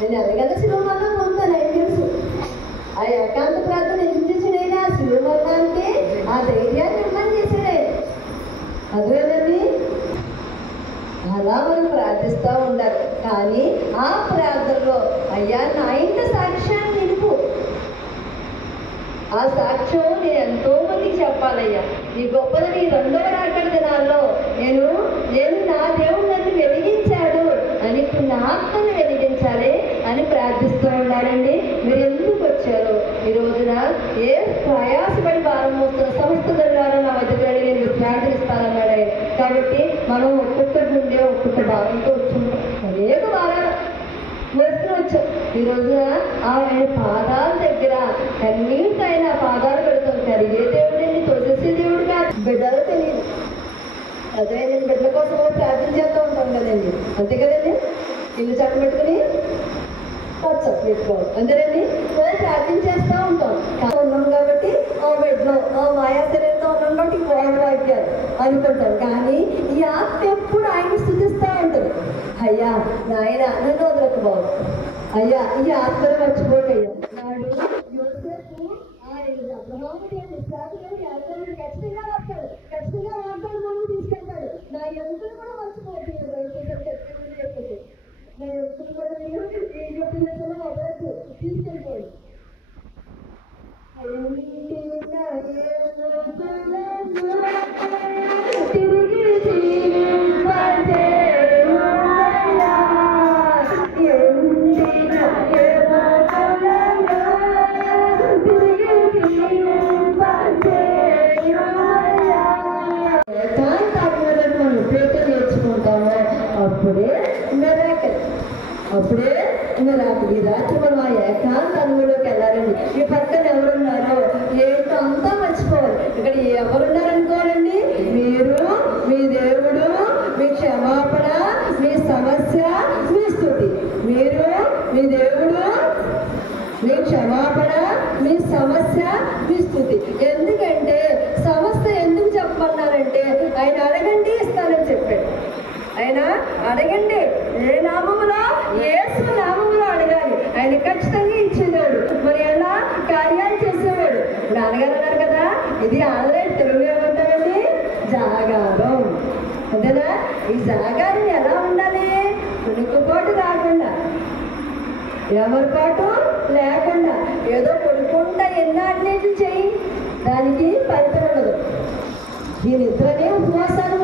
నేను ఎలాగైనా శిలువ మరణం పొందుతాను, ఏం తెలుసు. ఆ ఏకాంత ప్రార్థన ఎందుకు చేసాడైనా శిలువ మరణానికి ఆ ధైర్యాన్ని ఇమ్మని చేశాడే. అదేనండి, అలా మనం ప్రార్థిస్తూ ఉండాలి. కానీ ఆ ప్రార్థనలో అయ్యా నా ఇంట సాక్ష్యాన్ని నిలుపు. ఆ సాక్ష్యం నేను ఎంతో మందికి చెప్పాలయ్యా. ఈ గొప్పది నీ రెండవ రాకడ దినాల్లో నేను నా దేవుడు నన్ను వెలిగించాడు అని నా ఆత్మను వెలిగించాలి అని ప్రార్థిస్తూ ఉండాలండి. మీరు ఎందుకు వచ్చారు ఈ రోజున? ఏ ప్రయాసపడి భారం మోస్తున్న సంస్థల ద్వారా నా వద్దకు నేను విశ్రాంతి ఇస్తానన్నాడే. కాబట్టి మనం ఒక్కొక్కటి నుండే ఒక్కొక్క భారంతో వచ్చుంటాం. అనేక భారాలు మోసుకుని వచ్చాం. ఈ రోజున ఆయన పాదాల దగ్గర కన్నీటితో ఆయన పాదాలు పెడతాం. కరిగే దేవుడండి, తోసేసే దేవుడు కాదు. బిడ్డలు తెలియదు. అదే నేను బిడ్డల కోసం ప్రార్థన చేస్తూ ఉంటాం కదండి, అంతే కదండి. ఇల్లు చక్కబెట్టుకుని పెట్టుకోవాలి అంతేనండి. ప్రార్థన చేస్తూ ఉంటాం ఉన్నాం కాబట్టి ఆ బిడ్డలో ఆ మాయాశరీరంతో ఉన్నాం కాబట్టి వాక్యాలు అనుకుంటాం. కానీ ఈ ఆత్మ ఎప్పుడు ఆయన స్థుతిస్తూ ఉంటుంది. అయ్యా నాయన నన్ను వదలకపోవాలి, అయ్యా ఈ ఆత్మను మర్చిపోకయ్యా. నాడు యోసేపు అబ్రహాముడు ఖచ్చితంగా వస్తాడు, ఖచ్చితంగా వాగ్దానం తీసుకెళ్తాడు. నా ఎముకలు కూడా మర్చిపోతుంది. చెప్పండి, నా ఎముకలు కూడా నేను వదలచ్చు, తీసుకెళ్ళిపోయాడు. అప్పుడే ఈ రాత్రి మనం ఆ ఏకాంత అనుభవంలోకి వెళ్ళాలండి. ఈ పక్కన ఎవరున్నారో ఏంటో అంతా మర్చిపోవాలి. ఇక్కడ ఎవరున్నారనుకోవాలండి? మీరు, మీ దేవుడు, మీ క్షమాపణ, మీ సమస్య, మీ స్తుతి. మీరు, మీ దేవుడు, మీ క్షమాపణ, మీ సమస్య, మీ స్థుతి. ఎందుకంటే సమస్య ఎందుకు చెప్పమన్నారంటే ఆయన అడగండి ఇస్తానని చెప్పాడు. ఆయన అడగండి, ఏ నామములో? యేసు నామములో అడగాలి. ఆయన ఖచ్చితంగా ఇచ్చేవాడు. మరి ఎలా కార్యాలు చేసేవాడు. నాన్నగారు అన్నారు కదా, ఇది ఆన్లైన్ తెలుగు ఏమంటారండి? జాగారం. అంతేనా? ఈ జాగారం ఎలా ఉండాలి? కొనుక్కుపోటు రాకుండా, ఎవరిపాటు లేకుండా, ఏదో కొనుక్కుంటా ఎన్నాటి నుంచి చెయ్యి, దానికి ఫలితం ఉండదు. ఈ నిద్రనే ఉపవాసాలు